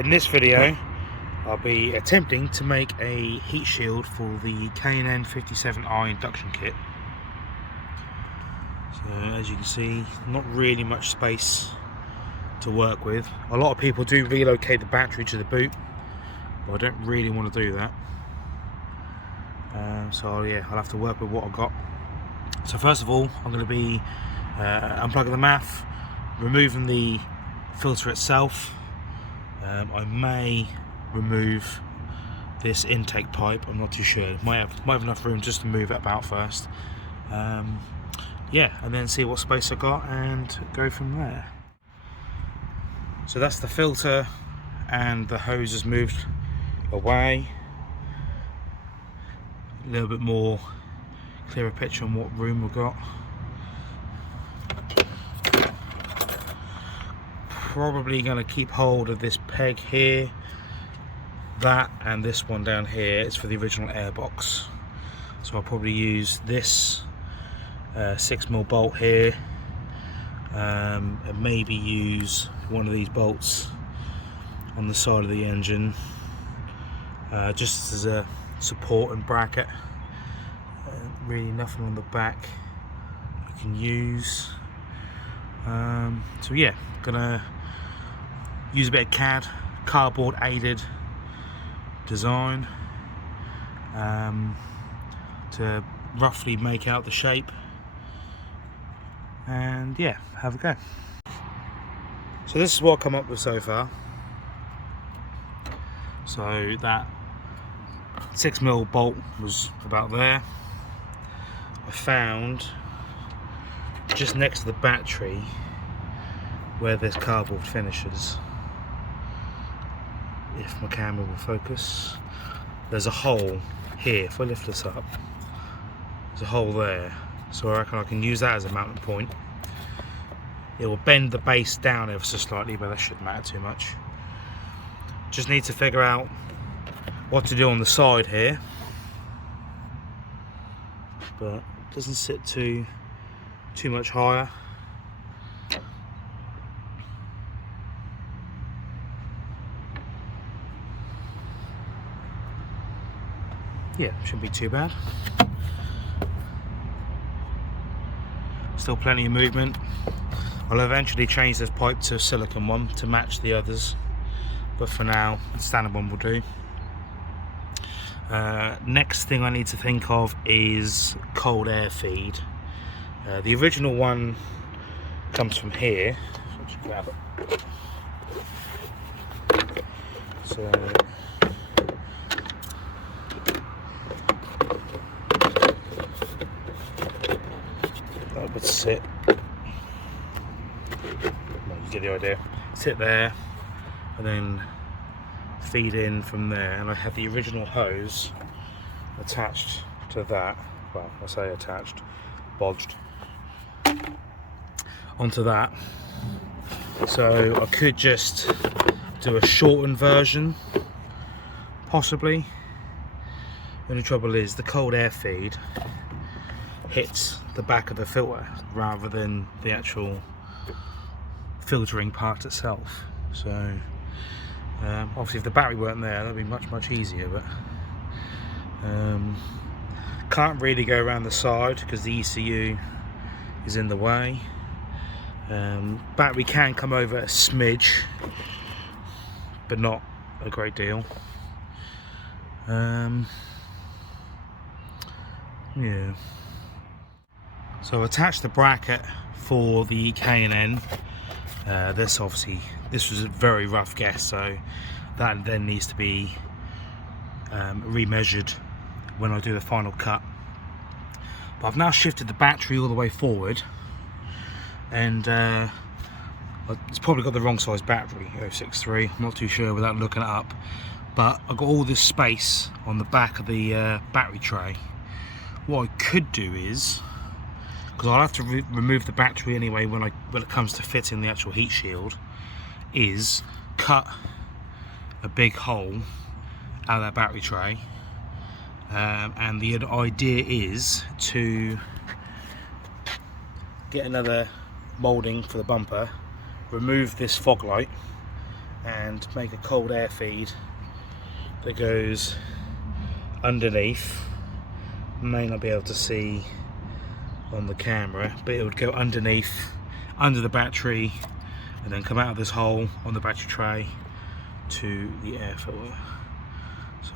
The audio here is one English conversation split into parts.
In this video I'll be attempting to make a heat shield for the K&N 57i induction kit. So as you can see, not really much space to work with. A lot of people do relocate the battery to the boot, but I don't really want to do that. So yeah, I'll have to work with what I've got. So first of all, I'm going to be unplugging the MAF, removing the filter itself. I may remove this intake pipe, I'm not too sure. Might have enough room just to move it about first. Yeah, and then see what space I got and go from there. So that's the filter, and the hose has moved away. A little bit more clearer picture on what room we've got. Probably going to keep hold of this peg here, that, and this one down here. It's for the original airbox, so I'll probably use this 6mm bolt here, and maybe use one of these bolts on the side of the engine, just as a support and bracket. Really nothing on the back you can use. So yeah, gonna use a bit of CAD, cardboard aided design, to roughly make out the shape, and yeah, have a go. So this is what I've come up with so far. So that 6mm bolt was about there. I found just next to the battery where this cardboard finishes, if my camera will focus, there's a hole here. If I lift this up, there's a hole there, so I reckon I can use that as a mounting point. It will bend the base down ever so slightly, but that shouldn't matter too much. Just need to figure out what to do on the side here, but it doesn't sit too much higher. Yeah, shouldn't be too bad. Still plenty of movement. I'll eventually change this pipe to a silicone one to match the others, but for now, the standard one will do. Next thing I need to think of is cold air feed. The original one comes from here. I'll just grab it. So that would sit, well, you get the idea, sit there and then feed in from there, and I have the original hose attached to that. Well, I say attached, bodged onto that. So I could just do a shortened version, possibly. The only trouble is the cold air feed hits the back of the filter rather than the actual filtering part itself. So obviously if the battery weren't there, that'd be much easier, but can't really go around the side because the ECU is in the way. Battery can come over a smidge, but not a great deal. Yeah. So I attached the bracket for the K&N. This was a very rough guess, so that then needs to be remeasured when I do the final cut. But I've now shifted the battery all the way forward, and it's probably got the wrong size battery, 063, I'm not too sure without looking it up, but I've got all this space on the back of the battery tray. What I could do is, because I'll have to remove the battery anyway when it comes to fitting the actual heat shield, is cut a big hole out of that battery tray, and the idea is to get another moulding for the bumper, remove this fog light, and make a cold air feed that goes underneath. May not be able to see on the camera, but it would go underneath, under the battery, and then come out of this hole on the battery tray to the air filter. So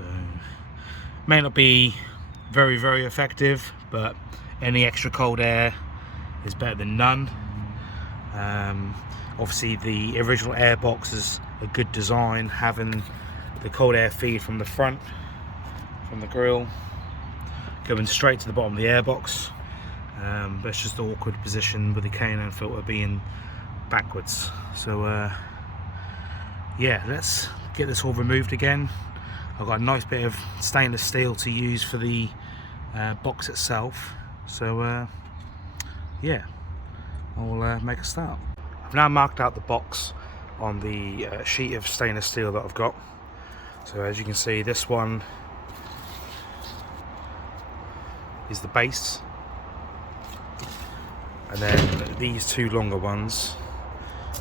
may not be very effective, but any extra cold air is better than none. Obviously the original airbox is a good design, having the cold air feed from the front, from the grill, going straight to the bottom of the airbox. But it's just an awkward position with the K&N filter being backwards. So yeah, let's get this all removed again. I've got a nice bit of stainless steel to use for the box itself. So yeah, I'll make a start. I've now marked out the box on the sheet of stainless steel that I've got. So as you can see, this one is the base, and then these two longer ones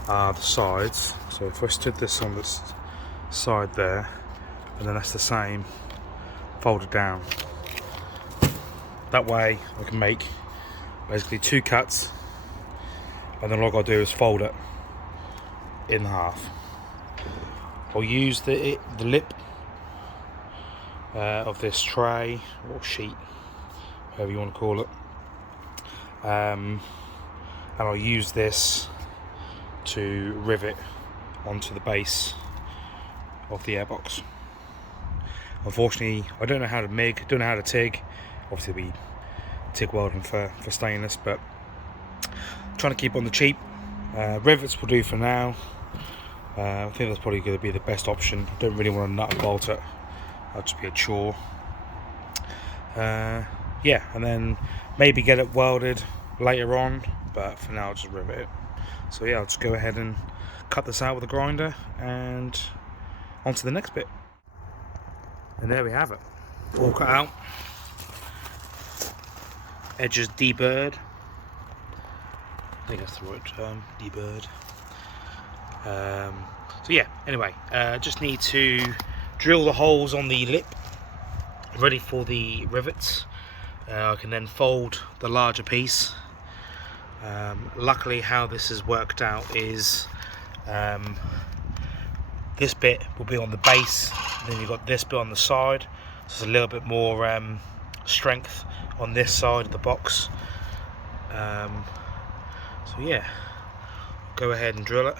are the sides. So if I stood this on this side there, and then that's the same folded down. That way I can make basically two cuts, and then all I've got to do is fold it in half. I'll use the lip of this tray or sheet, whatever you want to call it, and I'll use this to rivet onto the base of the airbox. Unfortunately, I don't know how to MIG, don't know how to TIG. Obviously we TIG welding for stainless, but I'm trying to keep on the cheap. Rivets will do for now. I think that's probably going to be the best option. I don't really want to nut and bolt it. That'll just be a chore. Yeah, and then maybe get it welded later on, but for now I'll just rivet it. So yeah, I'll just go ahead and cut this out with a grinder and on to the next bit. And there we have it, all cut out, edges deburred. I think that's the right term, deburred. So yeah, anyway, just need to drill the holes on the lip, ready for the rivets. I can then fold the larger piece. Luckily how this has worked out is this bit will be on the base, and then you've got this bit on the side, so there's a little bit more strength on this side of the box. So yeah, go ahead and drill it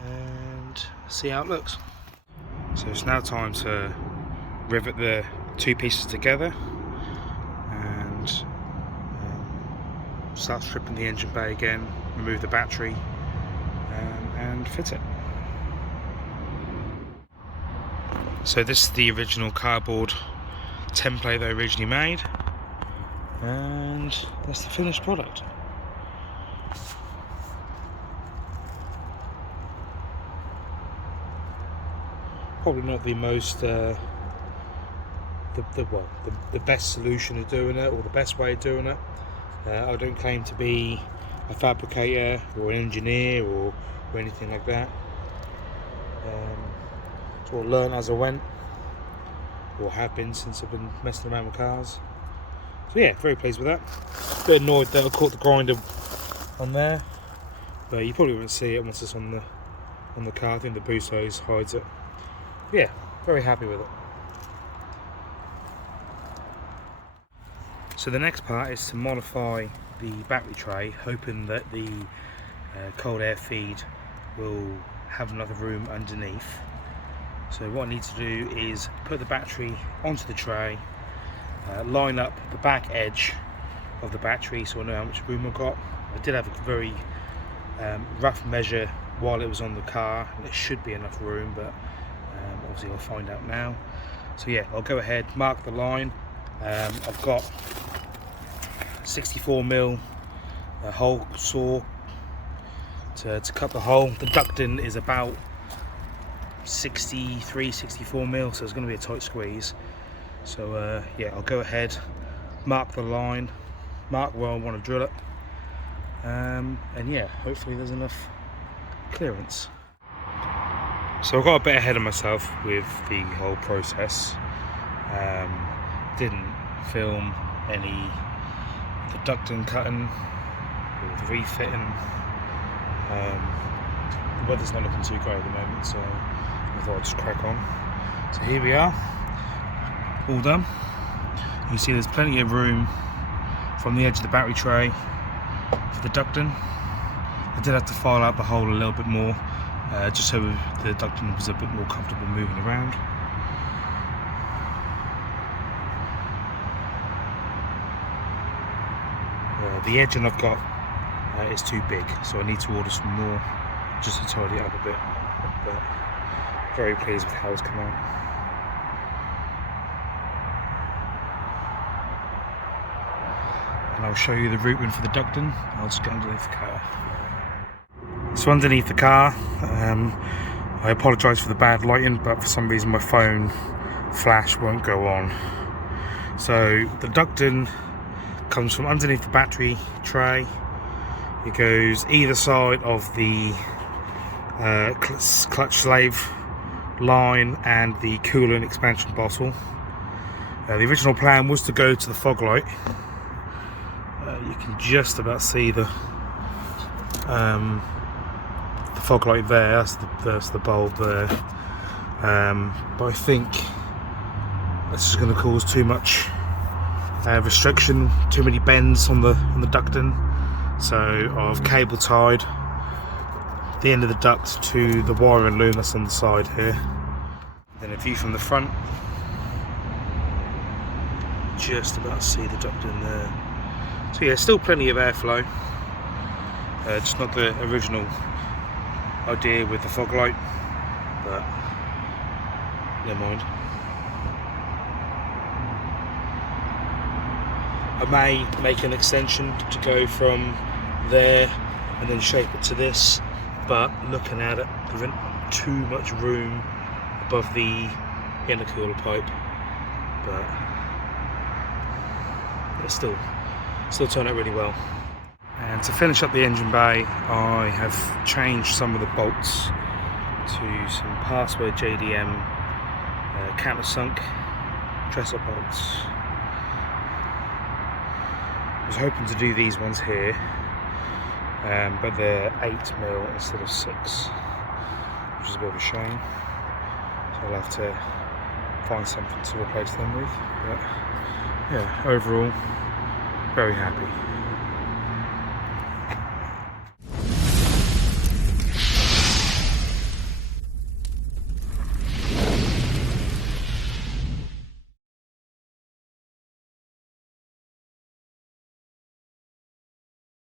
and see how it looks. So it's now time to rivet the two pieces together and start stripping the engine bay again, remove the battery and fit it. So this is the original cardboard template that I originally made, and that's the finished product. Probably not the most the best solution of doing it, or the best way of doing it. I don't claim to be a fabricator or an engineer or anything like that. Sort of learned as I went, or have been since I've been messing around with cars. So yeah, very pleased with that. A bit annoyed that I caught the grinder on there, but you probably won't see it once it's on the car. I think the boost hose hides it. But yeah, very happy with it. So the next part is to modify the battery tray, hoping that the cold air feed will have another room underneath. So what I need to do is put the battery onto the tray, line up the back edge of the battery so I know how much room I've got. I did have a very rough measure while it was on the car, and it should be enough room, but obviously I'll find out now. So yeah, I'll go ahead, mark the line. I've got 64mm hole saw to cut the hole. The ducting is about 64mm, so it's going to be a tight squeeze. So yeah, I'll go ahead, mark the line, mark where I want to drill it, and yeah, hopefully there's enough clearance. So I got a bit ahead of myself with the whole process. Didn't film any of the ducting cutting or the refitting. The weather's not looking too great at the moment, so I thought I'd just crack on. So here we are, all done. You can see there's plenty of room from the edge of the battery tray for the ducting. I did have to file out the hole a little bit more, just so the ducting was a bit more comfortable moving around. The edging I've got is too big, so I need to order some more just to tidy it up a bit, but very pleased with how it's come out. And I'll show you the routing for the ducting. I'll just get underneath the car. So underneath the car, I apologise for the bad lighting, but for some reason my phone flash won't go on. So the ducting comes from underneath the battery tray. It goes either side of the clutch slave line and the coolant expansion bottle. The original plan was to go to the fog light. You can just about see the fog light there. That's the bulb there. But I think this is going to cause too much restriction, too many bends on the ducting. So I've cable tied the end of the duct to the wiring loom that's on the side here. Then a view from the front. Just about see the ducting there. So yeah, still plenty of airflow. Just not the original idea with the fog light, but never mind. I may make an extension to go from there and then shape it to this, but looking at it, there isn't too much room above the intercooler pipe, but it's still turned out really well. And to finish up the engine bay, I have changed some of the bolts to some password JDM countersunk dress-up bolts. I was hoping to do these ones here, but they're 8mm instead of 6, which is a bit of a shame. So I'll have to find something to replace them with. But yeah, overall, very happy.